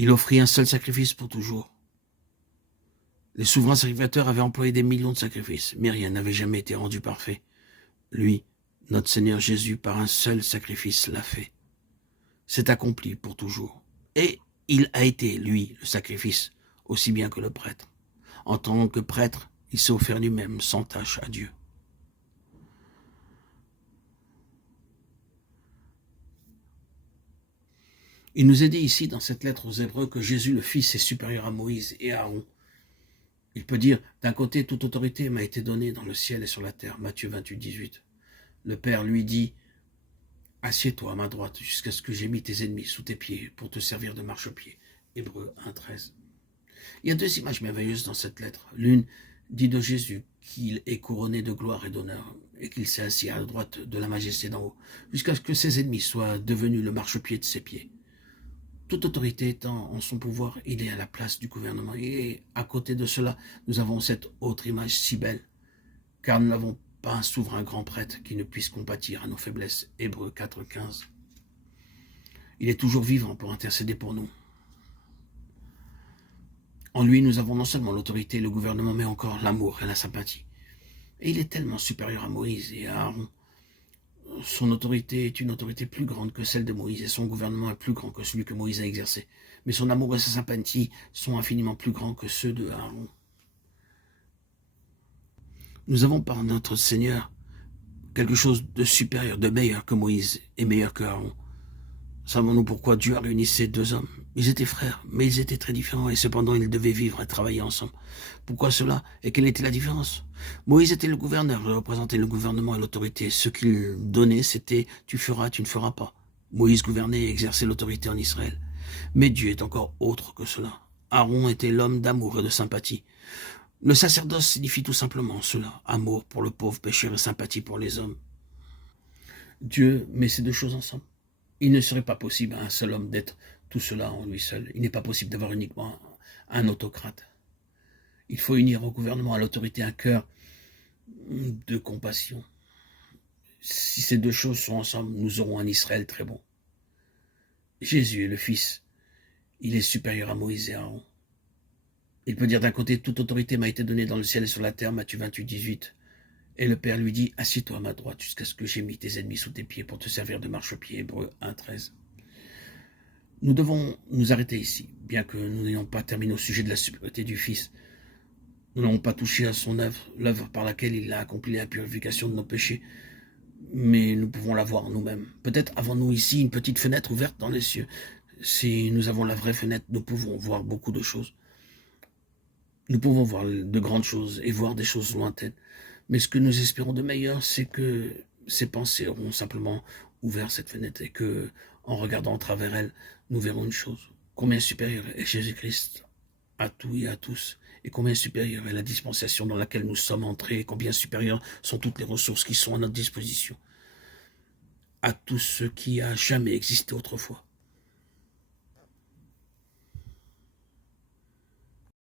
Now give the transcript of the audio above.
Il offrit un seul sacrifice pour toujours. Les souverains sacrificateurs avaient employé des millions de sacrifices, mais rien n'avait jamais été rendu parfait. Lui, notre Seigneur Jésus, par un seul sacrifice, l'a fait. C'est accompli pour toujours. Et il a été, lui, le sacrifice, aussi bien que le prêtre. En tant que prêtre, il s'est offert lui-même sans tâche à Dieu. Il nous est dit ici, dans cette lettre aux Hébreux, que Jésus le Fils est supérieur à Moïse et à Aaron. Il peut dire, d'un côté, toute autorité m'a été donnée dans le ciel et sur la terre. Matthieu 28, 18. Le Père lui dit, assieds-toi à ma droite jusqu'à ce que j'ai mis tes ennemis sous tes pieds pour te servir de marchepied. Hébreux 1, 13. Il y a deux images merveilleuses dans cette lettre. L'une dit de Jésus qu'il est couronné de gloire et d'honneur et qu'il s'est assis à la droite de la majesté d'en haut, jusqu'à ce que ses ennemis soient devenus le marchepied de ses pieds. Toute autorité étant en son pouvoir, il est à la place du gouvernement. Et à côté de cela, nous avons cette autre image si belle, car nous n'avons pas un souverain grand prêtre qui ne puisse compatir à nos faiblesses. Hébreux 4, 15. Il est toujours vivant pour intercéder pour nous. En lui, nous avons non seulement l'autorité et le gouvernement, mais encore l'amour et la sympathie. Et il est tellement supérieur à Moïse et à Aaron. Son autorité est une autorité plus grande que celle de Moïse et son gouvernement est plus grand que celui que Moïse a exercé. Mais son amour et sa sympathie sont infiniment plus grands que ceux de Aaron. Nous avons par notre Seigneur quelque chose de supérieur, de meilleur que Moïse et meilleur que Aaron. Savons-nous pourquoi Dieu a réuni ces deux hommes? Ils étaient frères, mais ils étaient très différents et cependant ils devaient vivre et travailler ensemble. Pourquoi cela? Et quelle était la différence? Moïse était le gouverneur, il représentait le gouvernement et l'autorité. Ce qu'il donnait, c'était « tu feras, tu ne feras pas ». Moïse gouvernait et exerçait l'autorité en Israël. Mais Dieu est encore autre que cela. Aaron était l'homme d'amour et de sympathie. Le sacerdoce signifie tout simplement cela, amour pour le pauvre pécheur et sympathie pour les hommes. Dieu met ces deux choses ensemble. Il ne serait pas possible à un seul homme d'être tout cela en lui seul. Il n'est pas possible d'avoir uniquement un autocrate. Il faut unir au gouvernement, à l'autorité, un cœur de compassion. Si ces deux choses sont ensemble, nous aurons un Israël très bon. Jésus est le Fils. Il est supérieur à Moïse et à Aaron. Il peut dire d'un côté, toute autorité m'a été donnée dans le ciel et sur la terre, Matthieu 28, 18. Et le Père lui dit, assieds-toi à ma droite jusqu'à ce que j'ai mis tes ennemis sous tes pieds pour te servir de marchepied. Hébreux 1, 13. Nous devons nous arrêter ici, bien que nous n'ayons pas terminé au sujet de la supériorité du Fils. Nous n'avons pas touché à son œuvre, l'œuvre par laquelle il a accompli la purification de nos péchés, mais nous pouvons la voir nous-mêmes. Peut-être avons-nous ici une petite fenêtre ouverte dans les cieux. Si nous avons la vraie fenêtre, nous pouvons voir beaucoup de choses. Nous pouvons voir de grandes choses et voir des choses lointaines. Mais ce que nous espérons de meilleur, c'est que ces pensées auront simplement ouvert cette fenêtre et que, en regardant à travers elle, nous verrons une chose. Combien supérieur est Jésus-Christ à tout et à tous, et combien supérieure est la dispensation dans laquelle nous sommes entrés, et combien supérieures sont toutes les ressources qui sont à notre disposition, à tout ce qui a jamais existé autrefois.